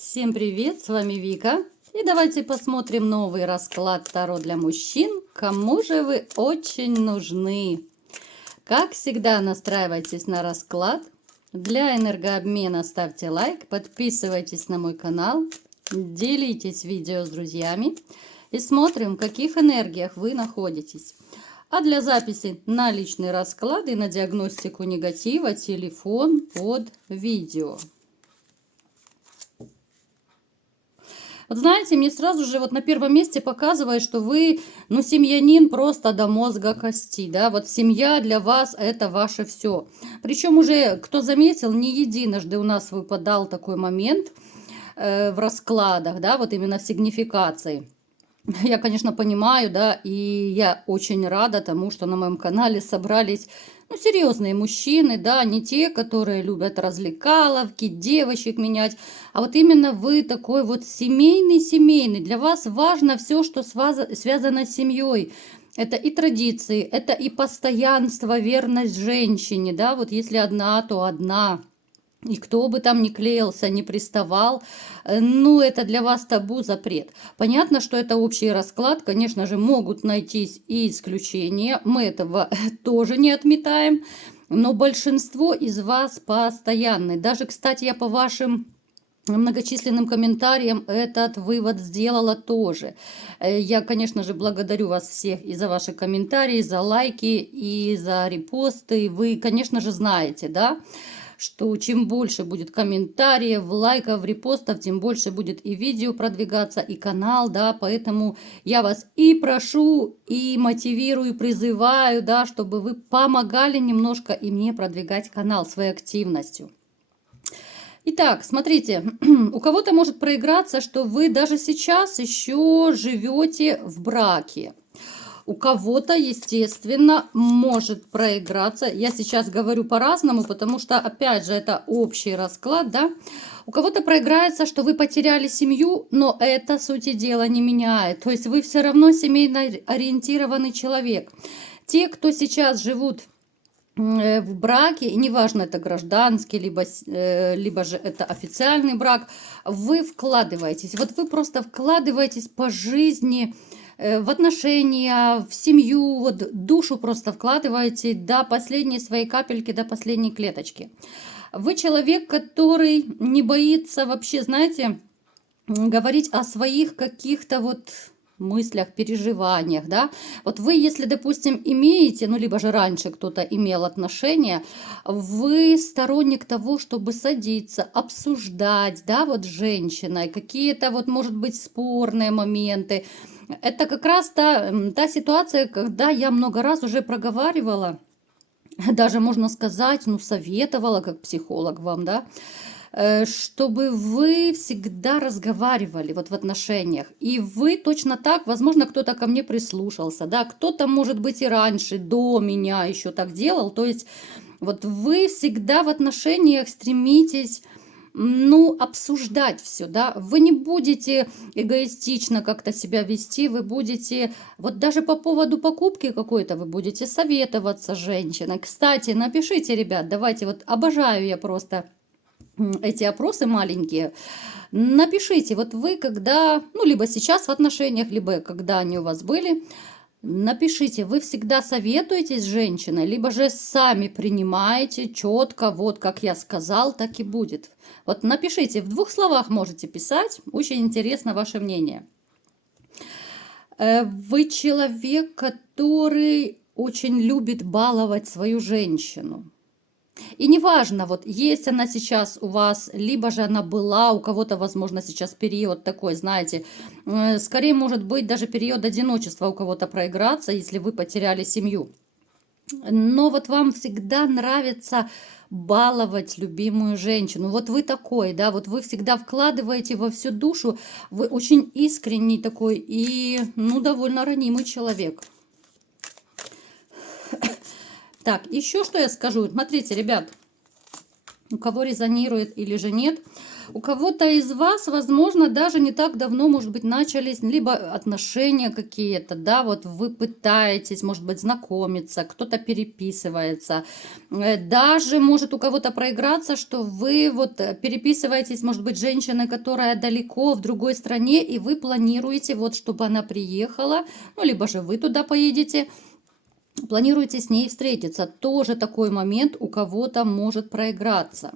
Всем привет, с вами Вика. И давайте посмотрим новый расклад Таро для мужчин. Кому же вы очень нужны? Как всегда, настраивайтесь на расклад. Для энергообмена ставьте лайк, подписывайтесь на мой канал, делитесь видео с друзьями и смотрим, в каких энергиях вы находитесь. А для записи на личный расклад и на диагностику негатива телефон под видео. Вот знаете, мне сразу же вот на первом месте показывает, что вы, семьянин просто до мозга кости, да, вот семья для вас это ваше все. Причем уже, кто заметил, не единожды у нас выпадал такой момент в раскладах, да, вот именно в сигнификации. Я, конечно, понимаю, да, и я очень рада тому, что на моем канале собрались, серьезные мужчины, да, не те, которые любят развлекаловки, девочек менять, а вот именно вы такой вот семейный. Для вас важно все, что связано с семьей. Это и традиции, это и постоянство, верность женщине, да, вот если одна, то одна. И кто бы там ни клеился, не приставал, это для вас табу, запрет. Понятно, что это общий расклад, конечно же, могут найтись и исключения, мы этого тоже не отметаем, но большинство из вас постоянны. Даже, кстати, я по вашим многочисленным комментариям этот вывод сделала тоже. Я, конечно же, благодарю вас всех и за ваши комментарии, за лайки, и за репосты. Вы, конечно же, знаете, да, что чем больше будет комментариев, лайков, репостов, тем больше будет и видео продвигаться, и канал, да, поэтому я вас и прошу, и мотивирую, и призываю, да, чтобы вы помогали немножко и мне продвигать канал своей активностью. Итак, смотрите, у кого-то может проиграться, что вы даже сейчас еще живете в браке. У кого-то, естественно, может проиграться. Я сейчас говорю по-разному, потому что, опять же, это общий расклад, да. У кого-то проиграется, что вы потеряли семью, но это, сути дела, не меняет. То есть вы все равно семейно ориентированный человек. Те, кто сейчас живут в браке, и неважно, это гражданский, либо же это официальный брак, вы вкладываетесь. Вот вы просто вкладываетесь по жизни в отношения, в семью, вот душу просто вкладываете до последней своей капельки, до последней клеточки. Вы человек, который не боится вообще, знаете, говорить о своих каких-то вот мыслях, переживаниях, да. Вот вы, если, допустим, имеете, либо же раньше кто-то имел отношения, вы сторонник того, чтобы садиться, обсуждать, да, вот с женщиной, какие-то вот, может быть, спорные моменты. Это как раз та ситуация, когда я много раз уже проговаривала, даже, можно сказать, советовала как психолог вам, да, чтобы вы всегда разговаривали вот в отношениях. И вы точно так, возможно, кто-то ко мне прислушался, да, кто-то, может быть, и раньше, до меня еще так делал. То есть вот вы всегда в отношениях стремитесь обсуждать все, да, вы не будете эгоистично как-то себя вести, вы будете, вот даже по поводу покупки какой-то, вы будете советоваться с женщиной. Кстати, напишите, ребят, давайте, вот обожаю я просто эти опросы маленькие. Напишите, вот вы когда, либо сейчас в отношениях, либо когда они у вас были, напишите, вы всегда советуетесь с женщиной, либо же сами принимаете четко, вот как я сказал, так и будет. Вот напишите, в 2 словах можете писать, очень интересно ваше мнение. Вы человек, который очень любит баловать свою женщину. И неважно, вот есть она сейчас у вас, либо же она была, у кого-то, возможно, сейчас период такой, знаете, скорее может быть даже период одиночества у кого-то проиграться, если вы потеряли семью. Но вот вам всегда нравится баловать любимую женщину. Вот вы такой, да, вот вы всегда вкладываете во всю душу, вы очень искренний такой и, довольно ранимый человек. Так, еще что я скажу. Смотрите, ребят, у кого резонирует или же нет. У кого-то из вас, возможно, даже не так давно, может быть, начались либо отношения какие-то, да, вот вы пытаетесь, может быть, знакомиться, кто-то переписывается. Даже может у кого-то проиграться, что вы вот переписываетесь, может быть, с женщиной, которая далеко, в другой стране, и вы планируете, вот, чтобы она приехала, ну, либо же вы туда поедете, планируете с ней встретиться. Тоже такой момент у кого-то может проиграться.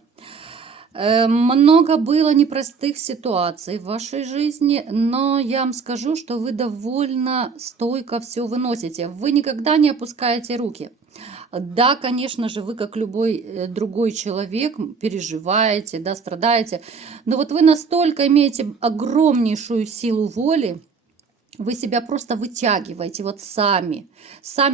Много было непростых ситуаций в вашей жизни, но я вам скажу, что вы довольно стойко все выносите. Вы никогда не опускаете руки. Да, конечно же, вы, как любой другой человек, переживаете, да, страдаете, но вот вы настолько имеете огромнейшую силу воли, вы себя просто вытягиваете, вот сами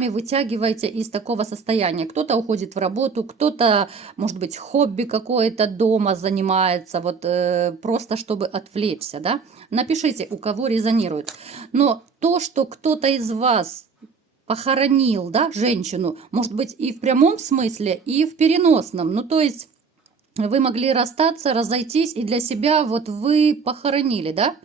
вытягиваете из такого состояния. Кто-то уходит в работу, кто-то, может быть, хобби какое-то дома занимается, вот просто чтобы отвлечься, да. Напишите, у кого резонирует. Но то, что кто-то из вас похоронил, да, женщину, может быть, и в прямом смысле, и в переносном, ну, то есть вы могли расстаться, разойтись, и для себя вот вы похоронили, да.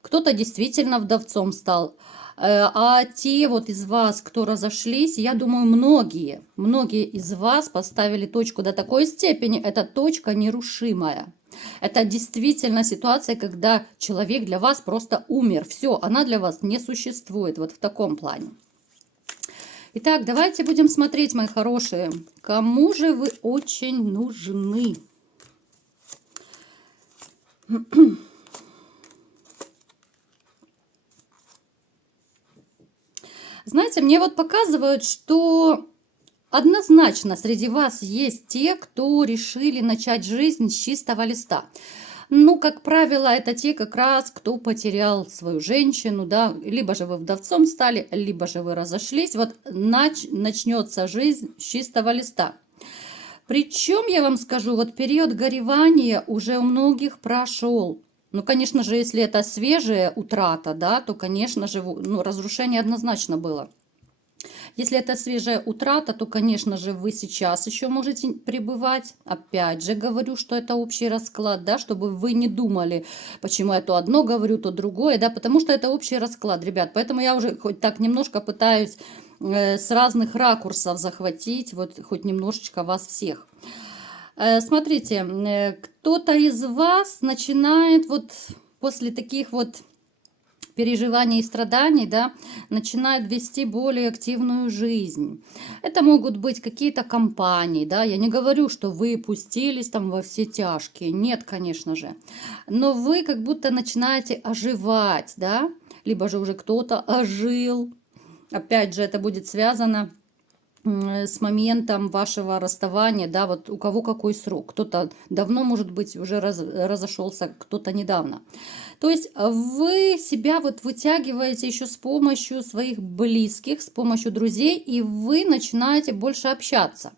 Кто-то действительно вдовцом стал. А те вот из вас, кто разошлись, я думаю, многие из вас поставили точку до такой степени, эта точка нерушимая. Это действительно ситуация, когда человек для вас просто умер. Все, она для вас не существует. Вот в таком плане. Итак, давайте будем смотреть, мои хорошие, кому же вы очень нужны. Знаете, мне вот показывают, что однозначно среди вас есть те, кто решили начать жизнь с чистого листа. Ну, как правило, это те как раз, кто потерял свою женщину, да, либо же вы вдовцом стали, либо же вы разошлись. Вот начнется жизнь с чистого листа. Причем, я вам скажу, вот период горевания уже у многих прошел. Ну, конечно же, если это свежая утрата, да, то, конечно же, ну, разрушение однозначно было. Если это свежая утрата, то, конечно же, вы сейчас еще можете пребывать. Опять же говорю, что это общий расклад, да, чтобы вы не думали, почему я то одно говорю, то другое, да, потому что это общий расклад, ребят. Поэтому я уже хоть так немножко пытаюсь с разных ракурсов захватить, вот хоть немножечко вас всех. Смотрите, кто-то из вас начинает вот после таких вот переживаний и страданий, да, начинает вести более активную жизнь. Это могут быть какие-то компании, да, я не говорю, что вы пустились там во все тяжкие, нет, конечно же, но вы как будто начинаете оживать, да, либо же уже кто-то ожил. Опять же, это будет связано с моментом вашего расставания, да, вот у кого какой срок. Кто-то давно, может быть, уже разошелся, кто-то недавно. То есть вы себя вот вытягиваете еще с помощью своих близких, с помощью друзей, и вы начинаете больше общаться.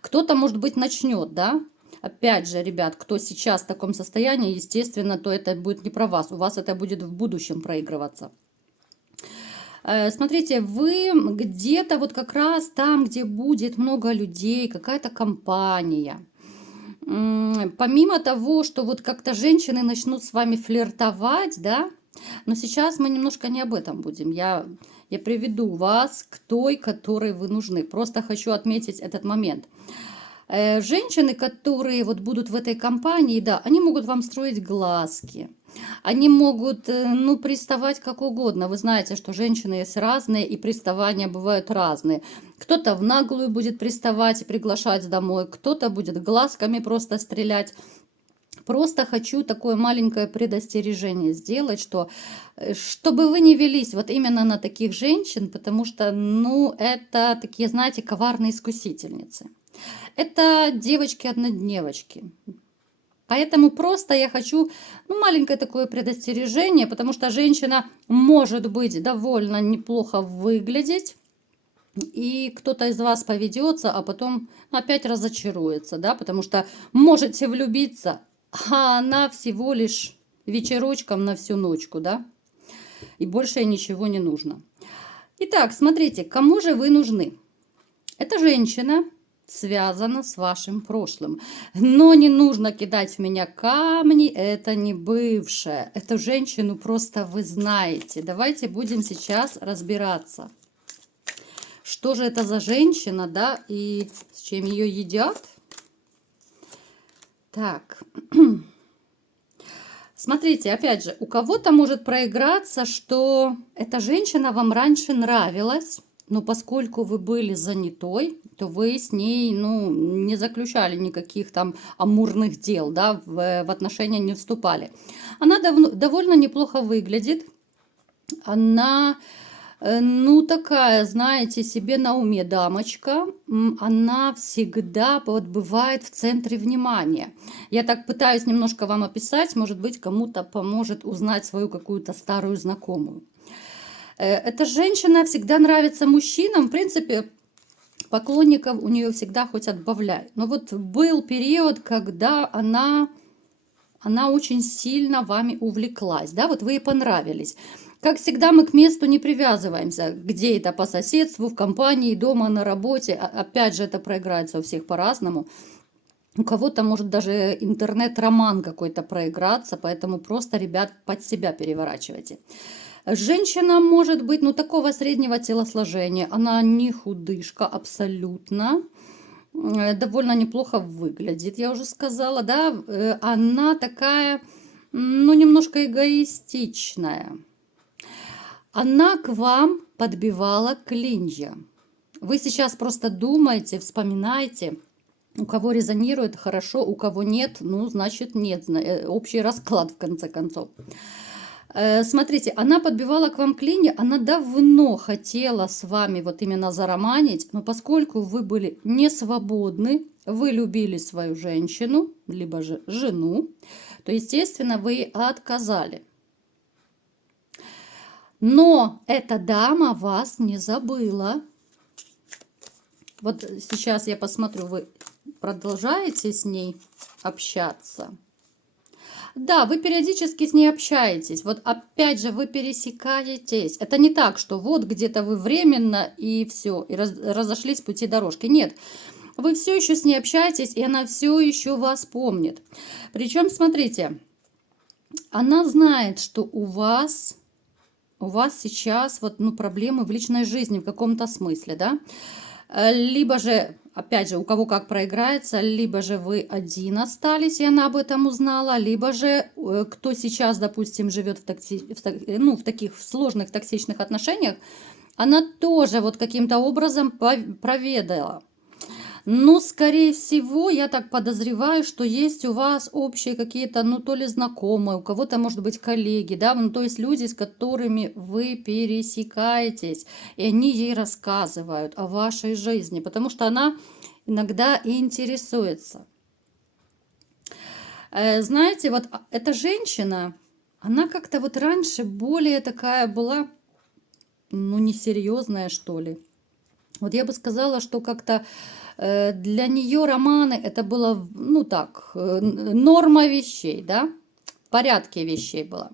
Кто-то, может быть, начнет, да. Опять же, ребят, кто сейчас в таком состоянии, естественно, то это будет не про вас. У вас это будет в будущем проигрываться. Смотрите, вы где-то вот как раз там, где будет много людей, какая-то компания. Помимо того, что вот как-то женщины начнут с вами флиртовать, да, но сейчас мы немножко не об этом будем. Я приведу вас к той, которой вы нужны. Просто хочу отметить этот момент. Женщины, которые вот будут в этой компании, да, они могут вам строить глазки. Они могут, ну, приставать как угодно. Вы знаете, что женщины есть разные, и приставания бывают разные. Кто-то в наглую будет приставать и приглашать домой, кто-то будет глазками просто стрелять. Просто хочу такое маленькое предостережение сделать, что чтобы вы не велись вот именно на таких женщин, потому что, ну, это такие, знаете, коварные искусительницы. Это девочки-однодневочки. Поэтому просто я хочу, ну, маленькое такое предостережение, потому что женщина может быть довольно неплохо выглядеть, и кто-то из вас поведется, а потом опять разочаруется, да, потому что можете влюбиться, а она всего лишь вечерочком на всю ночку, да, и больше ничего не нужно. Итак, смотрите, кому же вы нужны? Это женщина, связано с вашим прошлым. Но не нужно кидать в меня камни, это не бывшая. Эту женщину просто вы знаете. Давайте будем сейчас разбираться. Что же это за женщина, да, и с чем ее едят? Так, смотрите, опять же, у кого-то может проиграться, что эта женщина вам раньше нравилась, но поскольку вы были занятой, то вы с ней, ну, не заключали никаких там амурных дел, да, в отношения не вступали. Она довольно неплохо выглядит, она... Ну, такая, знаете, себе на уме дамочка, она всегда вот бывает в центре внимания. Я так пытаюсь немножко вам описать, может быть, кому-то поможет узнать свою какую-то старую знакомую. Эта женщина всегда нравится мужчинам, в принципе, поклонников у нее всегда хоть отбавляй. Но вот был период, когда она очень сильно вами увлеклась, да, вот вы ей понравились. Как всегда, мы к месту не привязываемся, где это по соседству, в компании, дома, на работе. Опять же, это проиграется у всех по-разному. У кого-то может даже интернет-роман какой-то проиграться, поэтому просто, ребят, под себя переворачивайте. Женщина может быть, ну, такого среднего телосложения. Она не худышка абсолютно. Довольно неплохо выглядит, я уже сказала, да. Она такая, ну, немножко эгоистичная. Она к вам подбивала клинья. Вы сейчас просто думаете, вспоминаете, у кого резонирует хорошо, у кого нет, ну, значит, нет. Общий расклад, в конце концов. Смотрите, она подбивала к вам клинья, она давно хотела с вами вот именно зароманить, но поскольку вы были не свободны, вы любили свою женщину, либо же жену, то, естественно, вы отказали. Но эта дама вас не забыла. Вот сейчас я посмотрю, вы продолжаете с ней общаться? Да, вы периодически с ней общаетесь. Вот опять же, вы пересекаетесь. Это не так, что вот где-то вы временно и все, и разошлись пути дорожки. Нет, вы все еще с ней общаетесь, и она все еще вас помнит. Причем, смотрите, она знает, что у вас сейчас вот, ну, проблемы в личной жизни в каком-то смысле, да. Либо же, опять же, у кого как проиграется, либо же вы один остались, и она об этом узнала, либо же кто сейчас, допустим, живет в таких сложных токсичных отношениях, она тоже вот каким-то образом проведала. Ну, скорее всего, я так подозреваю, что есть у вас общие какие-то, ну, то ли знакомые, у кого-то, может быть, коллеги, да, ну, то есть люди, с которыми вы пересекаетесь, и они ей рассказывают о вашей жизни, потому что она иногда интересуется. Знаете, вот эта женщина, она как-то вот раньше более такая была, ну, несерьезная, что ли. Вот я бы сказала, что как-то для нее романы это было, ну так, норма вещей, да, в порядке вещей было.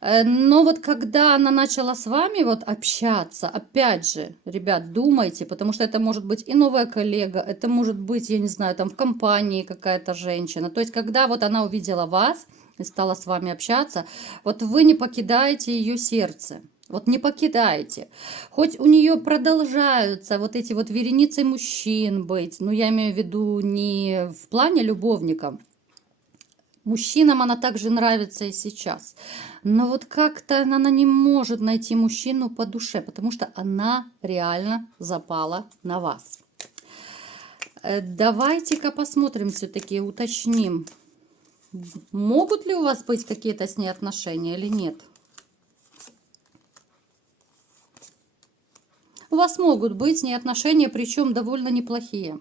Но вот когда она начала с вами вот общаться, опять же, ребят, думайте, потому что это может быть и новая коллега, это может быть, я не знаю, там в компании какая-то женщина. То есть, когда вот она увидела вас и стала с вами общаться, вот вы не покидаете ее сердце. Вот не покидайте. Хоть у нее продолжаются вот эти вот вереницы мужчин быть, но я имею в виду не в плане любовников. Мужчинам она также нравится и сейчас. Но вот как-то она не может найти мужчину по душе, потому что она реально запала на вас. Давайте-ка посмотрим все-таки, уточним, могут ли у вас быть какие-то с ней отношения или нет. У вас могут быть с ней отношения, причем довольно неплохие.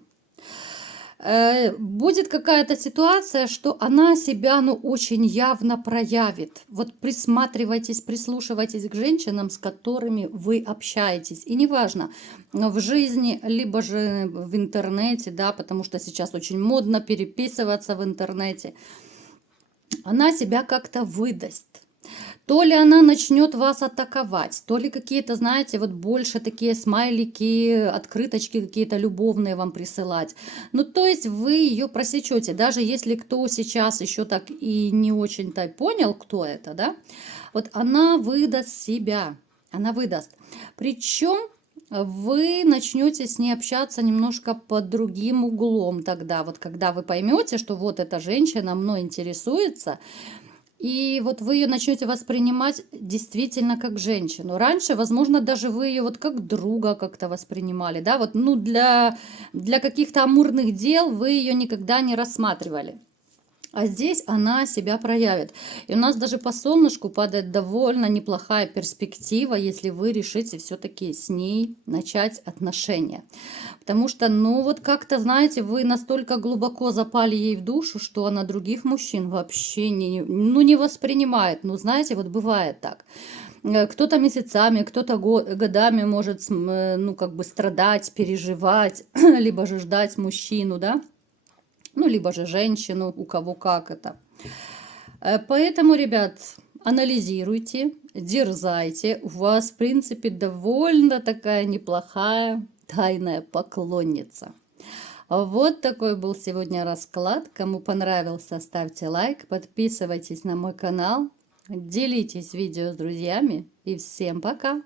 Будет какая-то ситуация, что она себя, ну, очень явно проявит. Вот присматривайтесь, прислушивайтесь к женщинам, с которыми вы общаетесь. И неважно, в жизни, либо же в интернете, да, потому что сейчас очень модно переписываться в интернете. Она себя как-то выдаст. То ли она начнет вас атаковать, то ли какие-то, знаете, вот больше такие смайлики, открыточки какие-то любовные вам присылать. Ну, то есть вы ее просечете, даже если кто сейчас еще так и не очень-то понял, кто это, да, вот она выдаст себя, она выдаст. Причем вы начнете с ней общаться немножко под другим углом тогда, вот когда вы поймете, что вот эта женщина мной интересуется, и вот вы ее начнете воспринимать действительно как женщину. Раньше, возможно, даже вы ее вот как друга как-то воспринимали, да, вот, ну, для каких-то амурных дел вы ее никогда не рассматривали. А здесь она себя проявит. И у нас даже по солнышку падает довольно неплохая перспектива, если вы решите все-таки с ней начать отношения. Потому что, ну вот как-то, знаете, вы настолько глубоко запали ей в душу, что она других мужчин вообще ну, не воспринимает. Ну, знаете, вот бывает так. Кто-то месяцами, кто-то годами может, ну, как бы страдать, переживать, либо же ждать мужчину, да? Ну, либо же женщину, у кого как это. Поэтому, ребят, анализируйте, дерзайте. У вас, в принципе, довольно такая неплохая тайная поклонница. Вот такой был сегодня расклад. Кому понравился, ставьте лайк, подписывайтесь на мой канал, делитесь видео с друзьями и всем пока!